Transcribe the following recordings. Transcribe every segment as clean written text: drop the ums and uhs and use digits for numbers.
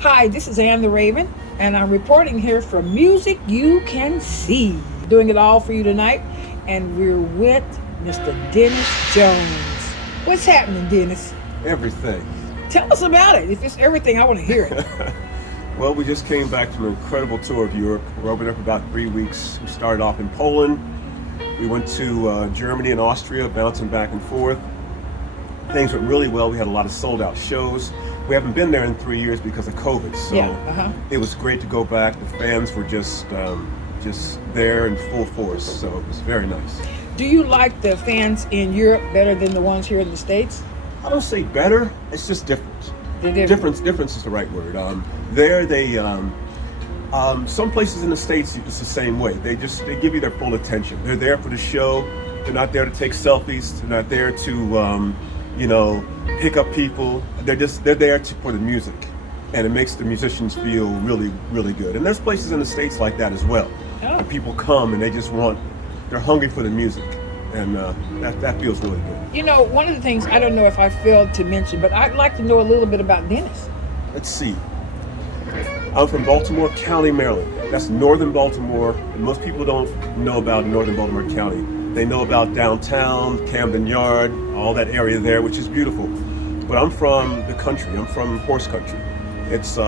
Hi, this is Ann the Raven, and I'm reporting here from Music You Can See. Doing it all for you tonight, and we're with Mr. Dennis Jones. What's happening, Dennis? Everything. Tell us about it. If it's everything, I want to hear it. Well, we just came back from an incredible tour of Europe. We're over there for about 3 weeks. We started off in Poland. We went to Germany and Austria, bouncing back and forth. Things went really well. We had a lot of sold out shows. We haven't been there in 3 years because of COVID, so it was great to go back. The fans were just there in full force, so it was very nice. Do you like the fans in Europe better than the ones here in the States? I don't say better, it's just different. Difference is the right word. Some places in the States, it's the same way. They give you their full attention. They're there for the show. They're not there to take selfies. They're not there to, pick up people. They're there for the music. And it makes the musicians feel really, really good. And there's places in the States like that as well. Oh. People come and they're hungry for the music. And that feels really good. You know, one of the things, I don't know if I failed to mention, but I'd like to know a little bit about Dennis. Let's see. I'm from Baltimore County, Maryland. That's northern Baltimore. And most people don't know about northern Baltimore County. They know about downtown, Camden Yard, all that area there, which is beautiful. But I'm from the country. I'm from horse country. It's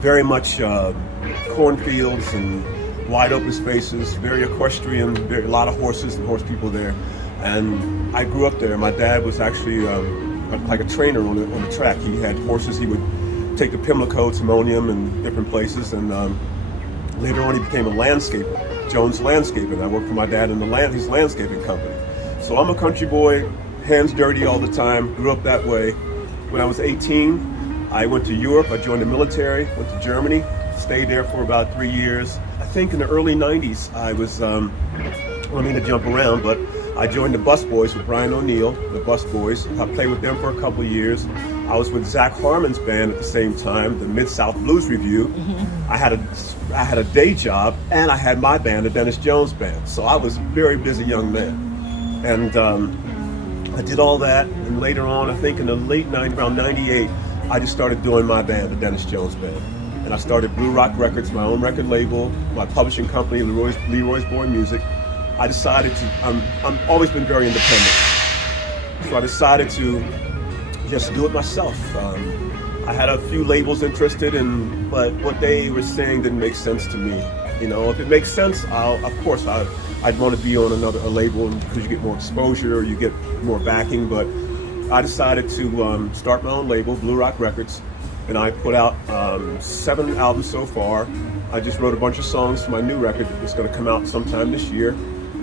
very much cornfields and wide open spaces, very equestrian, a lot of horses and horse people there. And I grew up there. My dad was actually like a trainer on the track. He had horses. He would take to Pimlico, Timonium, and different places. And later on, he became a landscaper, Jones Landscaping. I worked for my dad in his landscaping company. So I'm a country boy, hands dirty all the time. Grew up that way. When I was 18, I went to Europe. I joined the military. Went to Germany. Stayed there for about 3 years. I think in the early 90s, I was, I don't mean to jump around, but I joined the Bus Boys with Brian O'Neill, the Bus Boys. I played with them for a couple of years. I was with Zach Harmon's band at the same time, the Mid-South Blues Review. Mm-hmm. I had a day job, and I had my band, the Dennis Jones Band. So I was a very busy young man. And I did all that, and later on, I think in the late 90s, around 98, I just started doing my band, the Dennis Jones Band. And I started Blue Rock Records, my own record label, my publishing company, Leroy's Boy Music. I decided I'm always been very independent. So I decided to just do it myself. I had a few labels interested but what they were saying didn't make sense to me. You know, if it makes sense, I'd want to be on a label because you get more exposure, you get more backing. But I decided to start my own label, Blue Rock Records, and I put out 7 albums so far. I just wrote a bunch of songs for my new record that's going to come out sometime this year,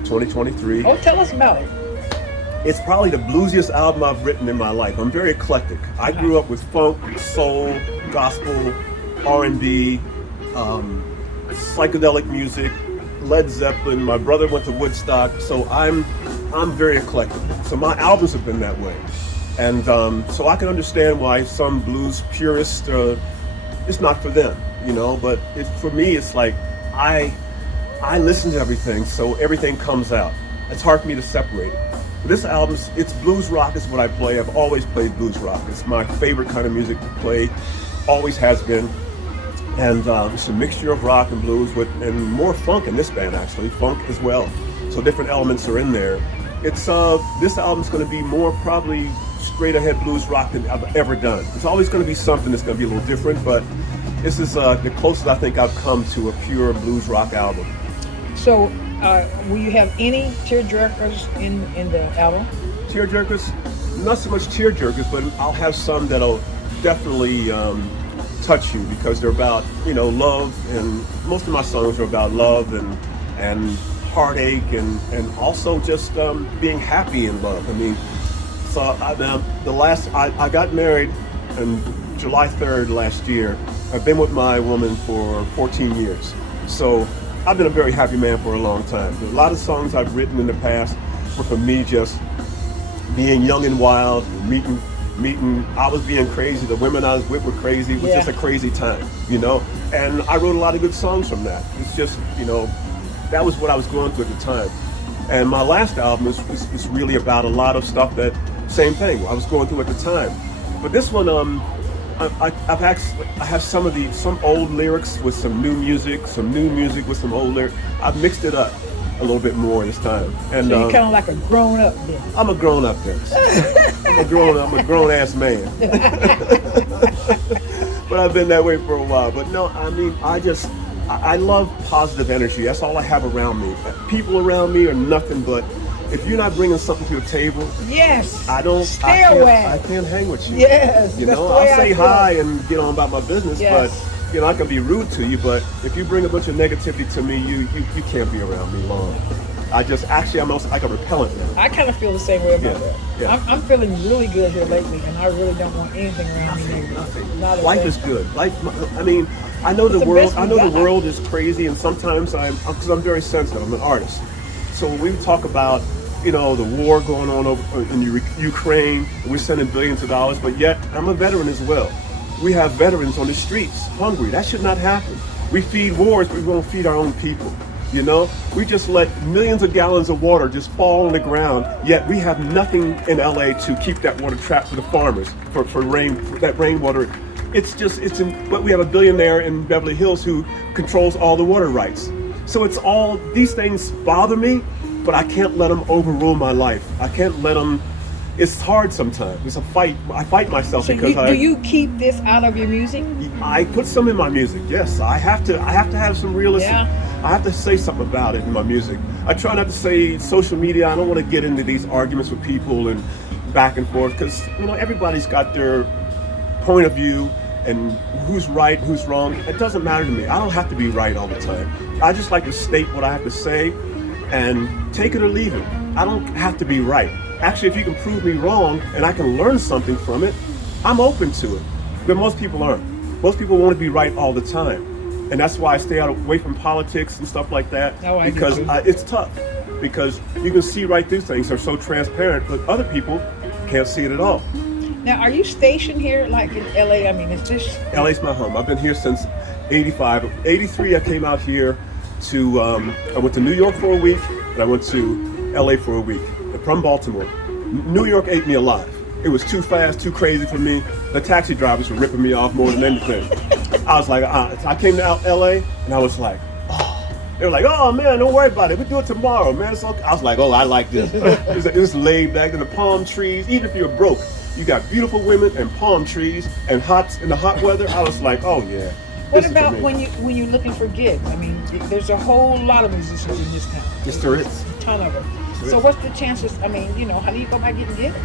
2023. Oh, tell us about it. It's probably the bluesiest album I've written in my life. I'm very eclectic. I grew up with funk, soul, gospel, R&B, psychedelic music, Led Zeppelin. My brother went to Woodstock, so I'm very eclectic. So my albums have been that way. And so I can understand why some blues purists, it's not for them, but for me, it's like I listen to everything, so everything comes out. It's hard for me to separate it. But this album, it's blues rock is what I play. I've always played blues rock. It's my favorite kind of music to play, always has been. And it's a mixture of rock and blues and more funk in this band, actually, funk as well. So different elements are in there. It's this album's going to be more probably straight ahead blues rock than I've ever done. It's always going to be something that's going to be a little different, but this is the closest I think I've come to a pure blues rock album. So, will you have any tearjerkers in the album? Tearjerkers? Not so much tearjerkers, but I'll have some that'll definitely touch you because they're about, love, and most of my songs are about love and heartache and also just being happy in love. I mean, so I got married on July 3rd last year. I've been with my woman for 14 years. So I've been a very happy man for a long time. A lot of songs I've written in the past were for me just being young and wild, meeting. I was being crazy. The women I was with were crazy. It was just a crazy time, And I wrote a lot of good songs from that. It's just, that was what I was going through at the time. And my last album is really about a lot of stuff that, same thing, I was going through at the time. But this one, I have some old lyrics with some new music with some old lyrics. I've mixed it up a little bit more this time. And so you're kind of like a grown up then. I'm a grown up then. I'm a grown ass man. But I've been that way for a while. But no, I mean, I love positive energy. That's all I have around me. People around me are nothing but, if you're not bringing something to the table, yes, I can't hang with you. Yes, you know, I'll say hi and get on about my business, yes. But you know, I can be rude to you. But if you bring a bunch of negativity to me, you can't be around me long. I'm also like a repellent now. I kind of feel the same way about that. Yeah. I'm feeling really good here lately, and I really don't want anything around me. Nothing. Life is good. I mean, I know the world. I know the world is crazy, and sometimes because I'm very sensitive. I'm an artist, so when we talk about, you know, the war going on over in Ukraine, we're sending billions of dollars, but yet I'm a veteran as well. We have veterans on the streets, hungry. That should not happen. We feed wars, but we won't feed our own people. You know, we just let millions of gallons of water just fall on the ground, yet we have nothing in LA to keep that water trapped for the farmers, for that rainwater. But we have a billionaire in Beverly Hills who controls all the water rights. So these things bother me, but I can't let them overrule my life. I can't let them. It's hard sometimes. It's a fight. I fight myself because do you keep this out of your music? I put some in my music. Yes, I have to have some realistic. Yeah. I have to say something about it in my music. I try not to say social media. I don't want to get into these arguments with people and back and forth, because you know, everybody's got their point of view and who's right, who's wrong. It doesn't matter to me. I don't have to be right all the time. I just like to state what I have to say and take it or leave it. I don't have to be right. Actually, if you can prove me wrong and I can learn something from it, I'm open to it. But most people aren't. Most people want to be right all the time. And that's why I stay away from politics and stuff like that. Because it's tough. Because you can see right through things. They're so transparent, but other people can't see it at all. Now, are you stationed here, like in LA? I mean, is this... LA's my home. I've been here since 85. 83, I came out here I went to New York for a week, and I went to LA for a week. From Baltimore. New York ate me alive. It was too fast, too crazy for me. The taxi drivers were ripping me off more than anything. I was like, I came to LA, and I was like, oh. They were like, oh man, don't worry about it. We'll do it tomorrow, man. It's okay. I was like, oh, I like this. It was laid back in the palm trees. Even if you're broke, you got beautiful women and palm trees and in the hot weather. I was like, oh yeah. What about when you're looking for gigs? I mean, there's a whole lot of musicians in this town. Yes, there is. A ton of them. So what's the chances? I mean, you know, how do you go about getting gigs?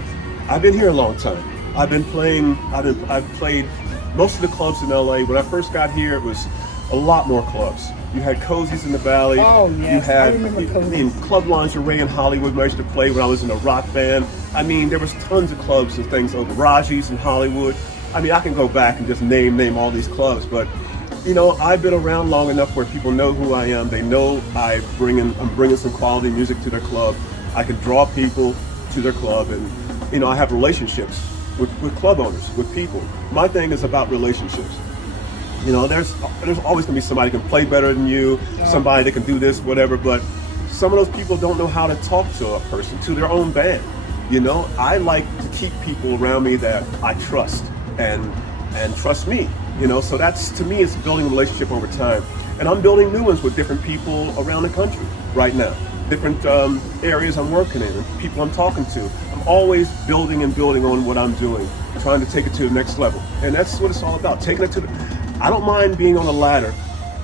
I've been here a long time. I've played most of the clubs in LA. When I first got here, it was a lot more clubs. You had Cozy's in the Valley. Oh yes, I remember Cozy's. I mean, Club Lingerie in Hollywood, where I used to play when I was in a rock band. I mean, there was tons of clubs and things over. Raji's in Hollywood. I mean, I can go back and just name all these clubs, but you know, I've been around long enough where people know who I am. They know I'm bringing some quality music to their club. I can draw people to their club, and you know, I have relationships with club owners, with people. My thing is about relationships. You know, there's always gonna be somebody who can play better than you, somebody that can do this, whatever, but some of those people don't know how to talk to a person, to their own band. You know, I like to keep people around me that I trust and trust me. You know, so that's, to me, it's building a relationship over time. And I'm building new ones with different people around the country right now. Different areas I'm working in and people I'm talking to. I'm always building on what I'm doing, trying to take it to the next level. And that's what it's all about, taking it to I don't mind being on a ladder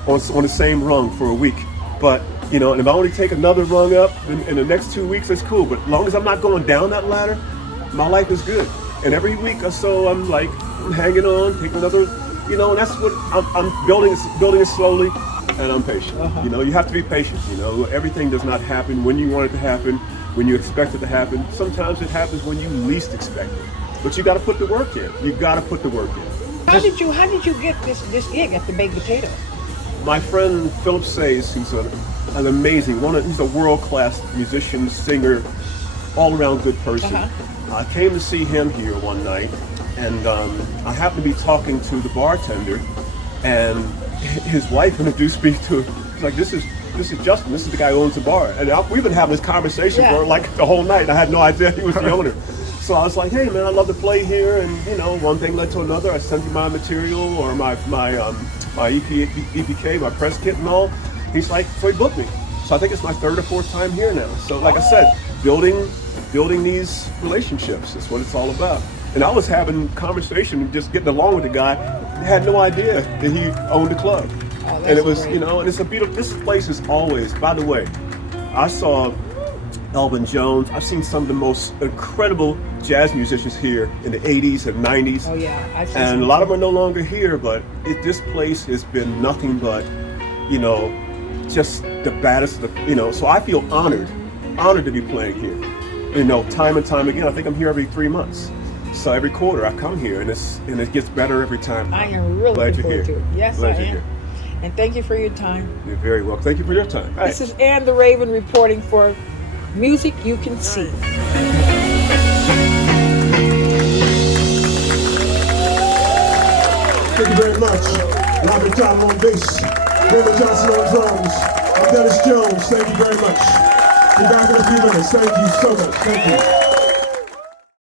on the same rung for a week. But, you know, and if I only take another rung up in the next 2 weeks, that's cool. But as long as I'm not going down that ladder, my life is good. And every week or so, I'm hanging on, taking another. You know, and that's what I'm building it slowly, and I'm patient. You know, you have to be patient. You know, everything does not happen when you want it to happen, when you expect it to happen. Sometimes it happens when you least expect it. But you got to put the work in. You got to put the work in. How did you get this gig at the Baked Potato? My friend Philip Says, he's an amazing he's a world-class musician, singer, all-around good person. I came to see him here one night. And I happened to be talking to the bartender, and his wife introduced me to. He's like, "This is Justin. This is the guy who owns the bar." And we've been having this conversation for the whole night. And I had no idea he was the owner. So I was like, hey man, I'd love to play here, and you know, one thing led to another. I sent him my material or my EPK, my press kit and all. He's like, so he booked me. So I think it's my third or fourth time here now. So like I said, building these relationships is what it's all about. And I was having conversation and just getting along with the guy. I had no idea that he owned the club. Oh, and it was, great. you know, and it's a beautiful, this place is always, by the way, I saw Elvin Jones. I've seen some of the most incredible jazz musicians here in the 80s and 90s. Oh yeah, I've seen and a lot of them are no longer here, but this place has been nothing but, you know, just the baddest of the, you know, so I feel honored to be playing here. You know, time and time again. I think I'm here every 3 months. So every quarter I come here, and it gets better every time. I am really glad looking you're forward here. to it. Yes, Glad I you're am. here. And thank you for your time. You're very welcome. Thank you for your time. This is Ann the Raven reporting for Music You Can See. Thank you very much. Robert Tom on bass, David Johnson on drums, and Dennis Jones. Thank you very much. Be back in a few minutes. Thank you so much. Thank you.